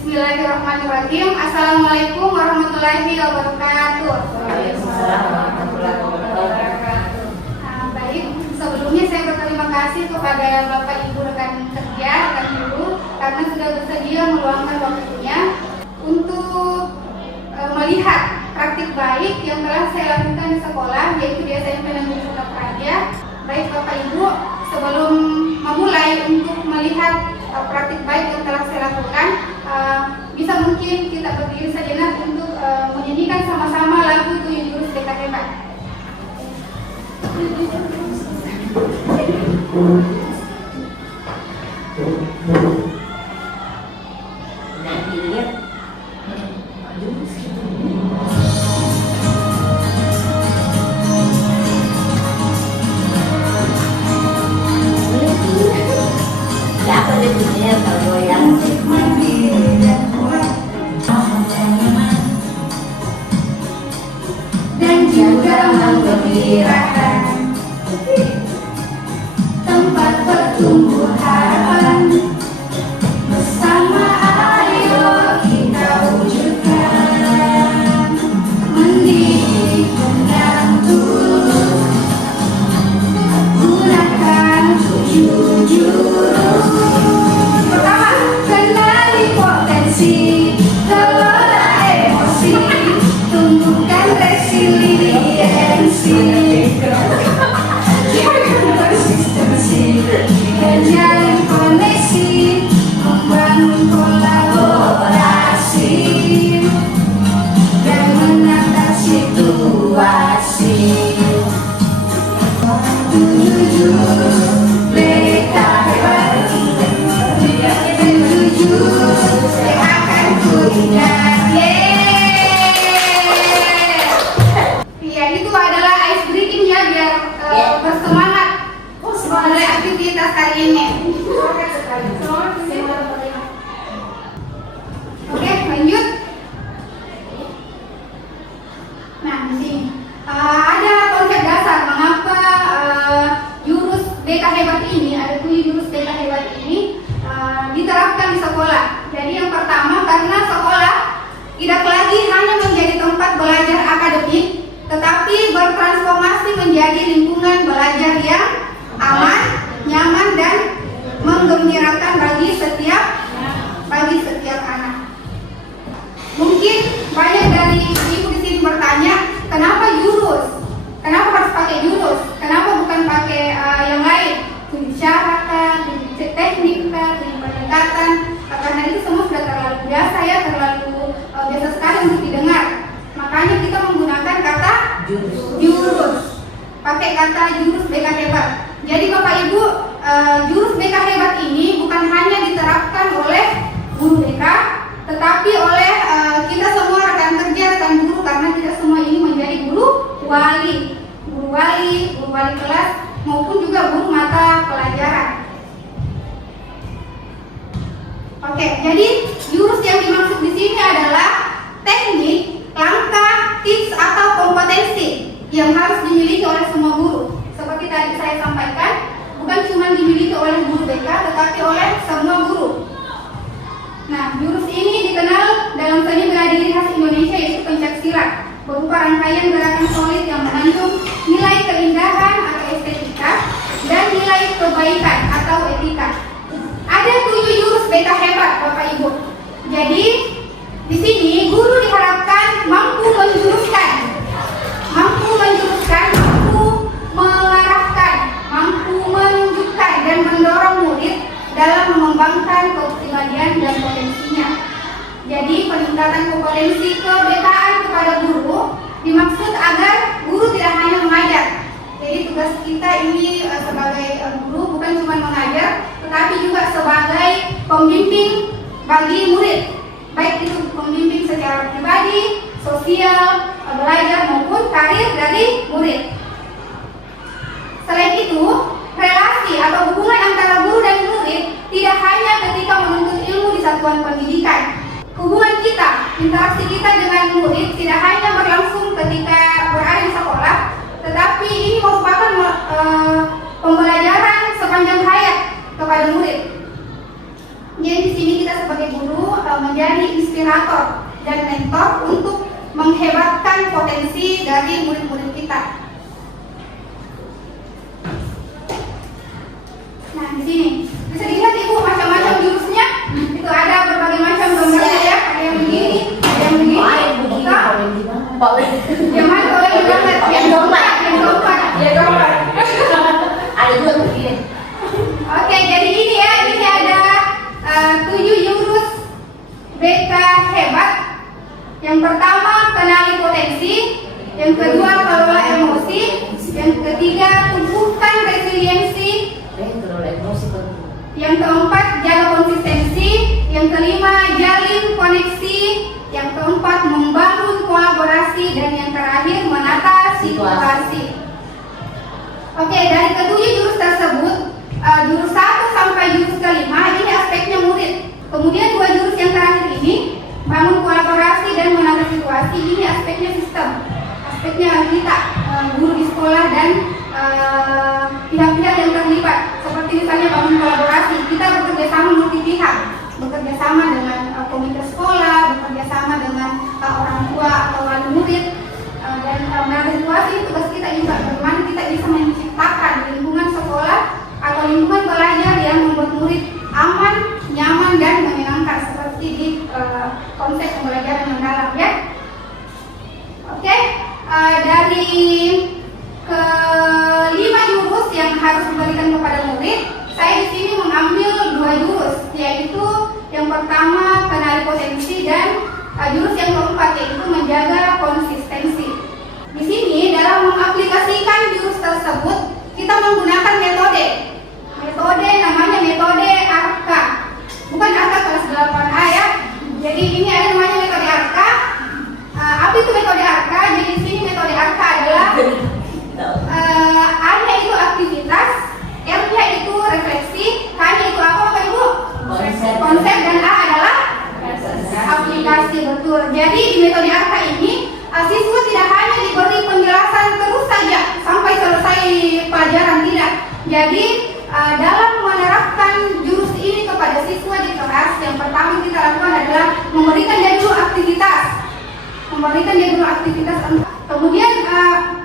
Bismillahirrahmanirrahim. Assalamualaikum warahmatullahi wabarakatuh. Waalaikumsalam warahmatullahi wabarakatuh. Baik, sebelumnya saya berterima kasih kepada Bapak Ibu rekan kerja, rekan guru, karena sudah bersedia meluangkan waktunya untuk melihat praktik baik yang telah saya lakukan di sekolah, yaitu di SMP Negeri Kota Praja. Baik Bapak Ibu, sebelum memulai untuk melihat praktik baik yang telah saya lakukan, bisa mungkin kita berdiri sejenak untuk menyanyikan sama-sama lagu Tuyul Jurus Beta Hebat. Dan juga menggembirakan tempat bertumbuh harapan, bersama ayo kita wujudkan pendidikan yang tulus, gunakan 7 jurus. Pertama, kenali potensi, kelola emosi, tumbuhkan resiliensi, konsistensi, menjalin koneksi, membangun kolaborasi, dan menatap situasi. Tujuh beta hebat, tujuh yang akan ku ingat. Ya, itu adalah ice breaking ya, biar bersemangat mulai aktivitas hari ini. Oke, lanjut. Nah, di sini ada konsep dasar mengapa jurus BK hebat ini, ada 7 jurus BK hebat ini diterapkan di sekolah. Jadi yang pertama, karena sekolah tidak lagi hanya menjadi tempat belajar akademik, tetapi bertransformasi menjadi lingkungan belajar yang aman, nyaman, dan menggembirakan bagi setiap anak. Mungkin banyak dari ibu di sini bertanya, kenapa jurus? Kenapa harus pakai jurus? Kenapa bukan pakai yang lain? Tujuh syarat kah, tujuh teknik kah, tujuh pendekatan? Karena itu semua sudah terlalu biasa ya, terlalu biasa sekali untuk didengar. Makanya kita menggunakan kata jurus. Pakai kata jurus BK hebat. Jadi Bapak Ibu, jurus BK hebat ini bukan hanya diterapkan oleh guru BK, tetapi oleh kita semua rekan kerja, rekan guru, karena tidak semua ini menjadi guru wali kelas maupun juga guru mata pelajaran. Oke, jadi jurus yang dimaksud di sini adalah teknik, langkah, tips atau kompetensi yang harus dimiliki oleh semua guru. Seperti tadi saya sampaikan, bukan cuma dimiliki oleh guru BK, tetapi oleh semua guru. Nah, jurus ini dikenal dalam seni bela diri khas Indonesia, yaitu pencaksilat, berupa rangkaian gerakan solid yang mengandung nilai keindahan atau estetika dan nilai kebaikan atau etika. Ada 7 jurus BK hebat, Bapak Ibu. Jadi di sini guru diharapkan mampu menjuruskan, mampu mengarahkan, mampu menunjukkan dan mendorong murid dalam mengembangkan kepribadian dan potensinya. Jadi peningkatan kompetensi kebekaan kepada guru dimaksud agar guru tidak hanya mengajar. Jadi tugas kita ini sebagai guru bukan cuma mengajar, tetapi juga sebagai pembimbing bagi murid, baik itu pembimbing secara pribadi, sosial, belajar maupun karir dari murid. Selain itu, relasi atau hubungan antara guru dan murid tidak hanya ketika menuntut ilmu di satuan pendidikan. Hubungan kita, interaksi kita dengan murid tidak hanya berlangsung ketika berada di sekolah, tetapi ini merupakan pembelajaran sepanjang hayat kepada murid. Jadi di sini kita sebagai guru menjadi potensi dari murid-murid kita. Nah, di sini bisa dilihat Ibu macam-macam jurusnya. Itu ada berbagai macam gambarnya ya. Ada yang begini, ada yang begini. Yang mana boleh digambar? Yang domba. Ada juga begini. Oke, jadi ini ya, ini ada 7 jurus BK hebat. Yang pertama, kenali potensi. Yang kedua, kelola emosi. Yang ketiga, tumbuhkan resiliensi. Yang keempat, jaga konsistensi. Yang kelima, jalin koneksi. Yang keempat, membangun kolaborasi. Dan yang terakhir, menata situasi. Oke, dari ketujuh jurus tersebut, jurus 1 sampai jurus kelima ini aspeknya murid. Kemudian 2 jurus yang terakhir ini, bangun kolaborasi dan menata situasi, ini aspeknya sistem, aspeknya kita, guru di sekolah dan pihak-pihak yang terlibat. Seperti misalnya bangun kolaborasi, kita bekerja sama multi pihak, bekerja sama dengan komite sekolah, bekerja sama dengan orang tua atau wali murid, dan menata situasi tugas kita juga bagaimana kita bisa menciptakan lingkungan sekolah atau lingkungan belajar yang membuat murid aman, nyaman dan menyenangkan seperti di konsep pembelajaran mendalam ya. Oke, dari kelima jurus yang harus diberikan kepada murid, saya di sini mengambil 2 jurus, yaitu yang pertama kenali potensi dan jurus yang keempat yaitu menjaga konsistensi. Di sini dalam mengaplikasikan jurus tersebut kita menggunakan metode namanya metode ARKA, bukan ARKA kelas 8A ya. Jadi ini ada namanya metode ARKA. Apa itu metode ARKA? Jadi di sini metode ARKA adalah A-nya itu aktivitas, R-nya itu refleksi, K-nya itu apa Ibu? Konsep, dan A adalah aplikasi, betul. Jadi di metode ARKA ini siswa tidak hanya diberi penjelasan terus saja sampai selesai pelajaran, tidak. Jadi dalam menerapkan jurus ini kepada siswa di kelas, yang pertama kita lakukan adalah memberikan dia dulu aktivitas, kemudian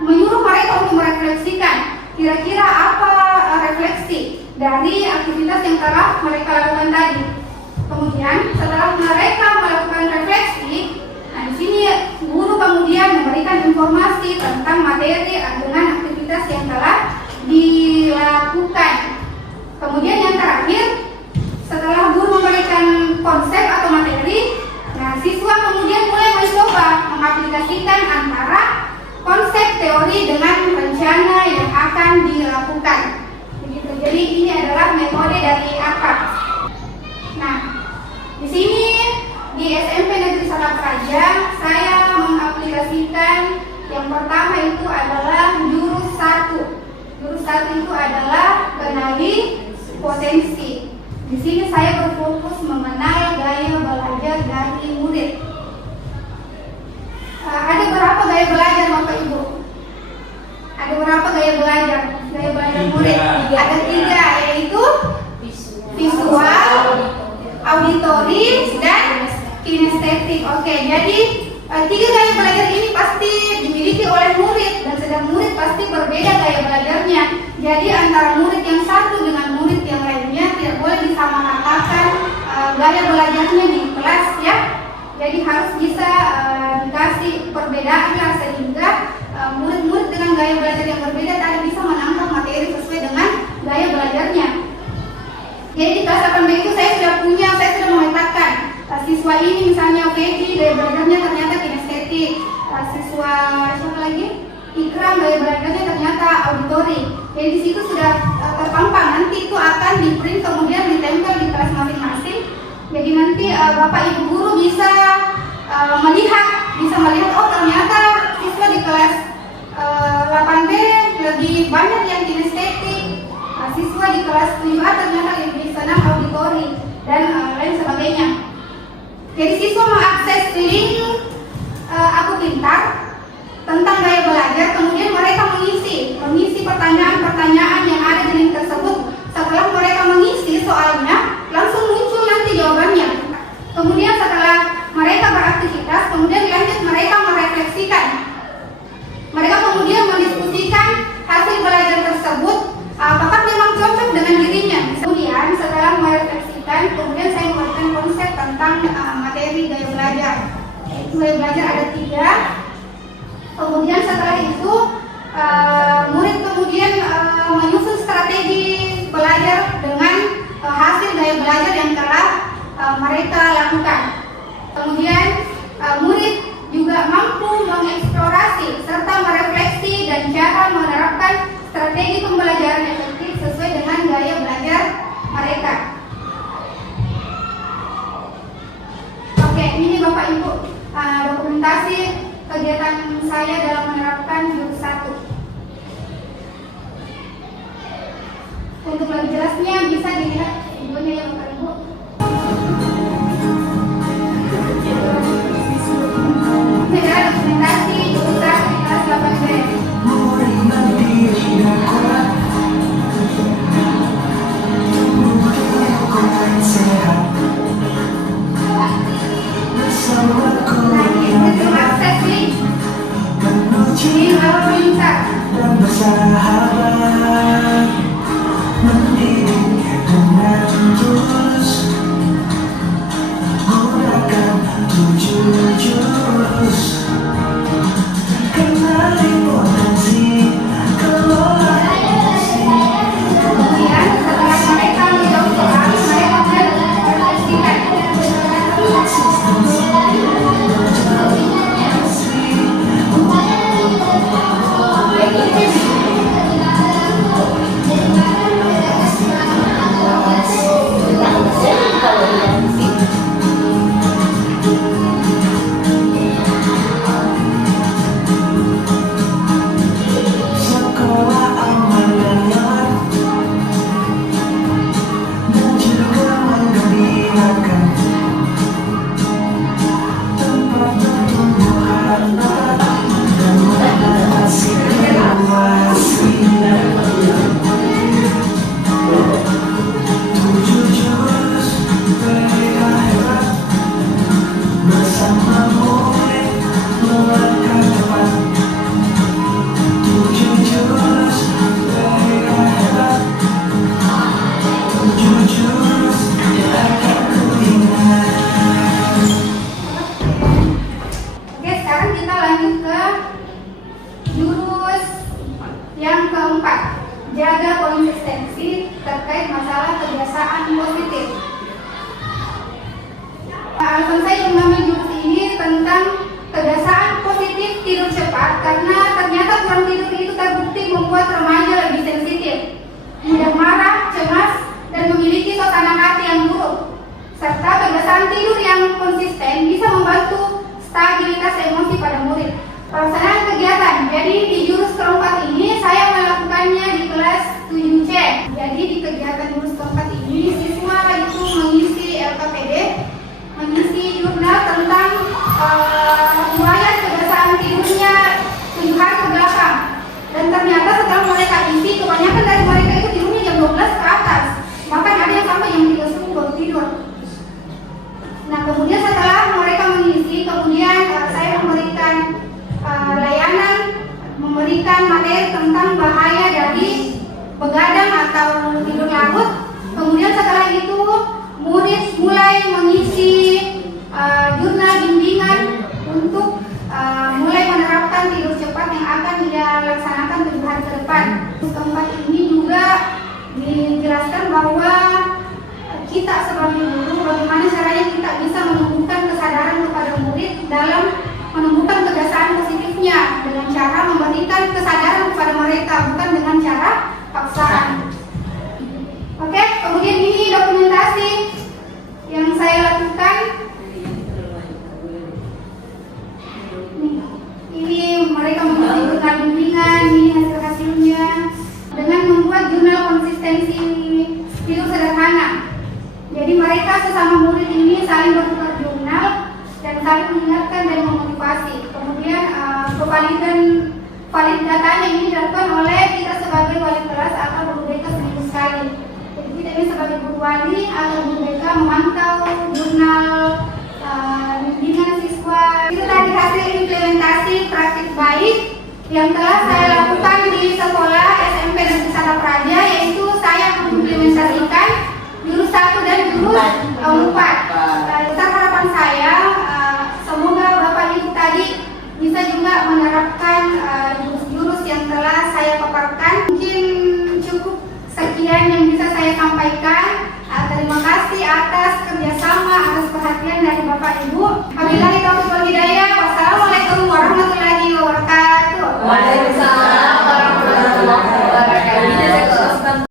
menyuruh mereka untuk merefleksikan kira-kira apa refleksi dari aktivitas yang telah mereka lakukan tadi. Kemudian setelah mereka melakukan refleksi, nah di sini guru kemudian memberikan informasi tentang materi dengan aktivitas yang telah dilakukan. Kemudian yang terakhir, setelah guru memberikan konsep atau materi, nah siswa kemudian mulai mencoba mengaplikasikan antara konsep teori dengan rencana yang akan dilakukan. Begitu. Jadi ini adalah metode dari ARKA. Nah, di sini di SMP Negeri Salam Praja saya mengaplikasikan yang pertama itu adalah jurus 1. Jurus 1 itu adalah kenali potensi. Di sini saya berfokus mengenal gaya belajar dari murid. Ada berapa gaya belajar Bapak Ibu? Ada berapa gaya belajar? Gaya belajar murid? Ada 3, yaitu visual, auditoris, dan kinestetik. Oke, jadi 3 gaya belajar ini pasti dimiliki oleh murid, dan sedang murid pasti berbeda gaya belajarnya. Jadi antara murid yang satu dengan murid yang lainnya tidak boleh disamaratakan gaya belajarnya di kelas ya. Jadi harus bisa dikasih perbedaan lah, sehingga murid-murid dengan gaya belajar yang berbeda tadi bisa menangkap materi sesuai dengan gaya belajarnya. Jadi di kelas 8B itu saya sudah memetakan siswa ini misalnya gaya belajarnya ternyata kinestetik, siswa siapa lagi? Ikram gaya belajarnya ternyata auditori. Jadi di situ sudah terpampang, nanti itu akan di print kemudian ditempel di kelas masing-masing. Jadi nanti Bapak Ibu guru bisa melihat oh ternyata siswa di kelas 8B lebih banyak yang kinestetik, siswa di kelas 5A ternyata lebih senang auditori dan lain sebagainya. Jadi siswa mengakses link Aku Pintar tentang gaya belajar, kemudian mereka mengisi pertanyaan-pertanyaan yang ada di link tersebut. Setelah mereka mengisi soalnya, langsung muncul nanti jawabannya. Kemudian setelah mereka beraktivitas, kemudian lanjut mereka merefleksikan mulai belajar ada 3. Kemudian setelah itu murid kemudian menyusun strategi belajar dengan hasil gaya belajar yang telah mereka lakukan. Kemudian murid juga mampu mengeksplorasi serta merefleksi dan cara menerapkan strategi pembelajaran efektif sesuai dengan gaya belajar mereka. Oke, ini Bapak Ibu dokumentasi kegiatan saya dalam menerapkan jurus 1. Untuk lebih jelasnya bisa dilihat videonya ya Bapak Ibu. Ini adalah dokumentasi jurus 1 di kelas 8B. Jaga konsistensi terkait masalah kebiasaan positif. Alasan saya mengambil jurus ini tentang kebiasaan positif tidur cepat karena ternyata kurang tidur itu terbukti membuat remaja lebih sensitif, mudah marah, cemas, dan memiliki suasana hati yang buruk. Serta kebiasaan tidur yang konsisten bisa membantu stabilitas emosi pada murid. Pelaksanaan kegiatan. Jadi di jurus keempat ini saya melakukannya di kelas 7C. Jadi di kegiatan jurus keempat ini siswa itu mengisi LKPD, mengisi jurnal tentang riwayat kebiasaan tidurnya 7 hari ke belakang. Dan ternyata setelah mereka isi, kebanyakan dari mereka itu tidurnya jam 12 ke atas. Bahkan ada yang sampai jam 3 subuh baru tidur. Nah kemudian setelah mereka mengisi, kemudian saya memberikan layanan, memberikan materi tentang bahaya dari begadang atau tidur larut. Kemudian setelah itu murid mulai mengisi jurnal bimbingan untuk mulai menerapkan tidur cepat yang akan dia laksanakan 7 hari ke depan. Keempat ini juga dijelaskan bahwa kita sebagai guru bagaimana caranya kita bisa menumbuhkan kesadaran kepada murid dalam menemukan kebiasaan positifnya dengan cara memberikan kesadaran kepada mereka, bukan dengan cara paksaan. Oke, kemudian ini dokumentasi yang saya lakukan. Ini mereka mengisi jurnal bimbingan, ini hasil-hasilnya dengan membuat jurnal konsistensi tidur sederhana. Jadi mereka sesama murid ini saling bertukar jurnal dan saling mengingatkan dan memotivasi. Kemudian valid datanya ini dilakukan oleh kita sebagai wali kelas atau guru BK seminggu sekali. Jadi kita ini sebagai guru wali atau guru BK memantau jurnal bimbingan siswa. Itu tadi hasil implementasi praktik baik yang telah saya lakukan di sekolah SMP Negeri Santa Praja, yaitu saya mengimplementasikan jurus 1 dan jurus 4. Besar harapan saya semoga Bapak perhatian dari Bapak Ibu. Wabillahi taufiq wal hidayah. Wassalamualaikum warahmatullahi wabarakatuh. Waalaikumsalam.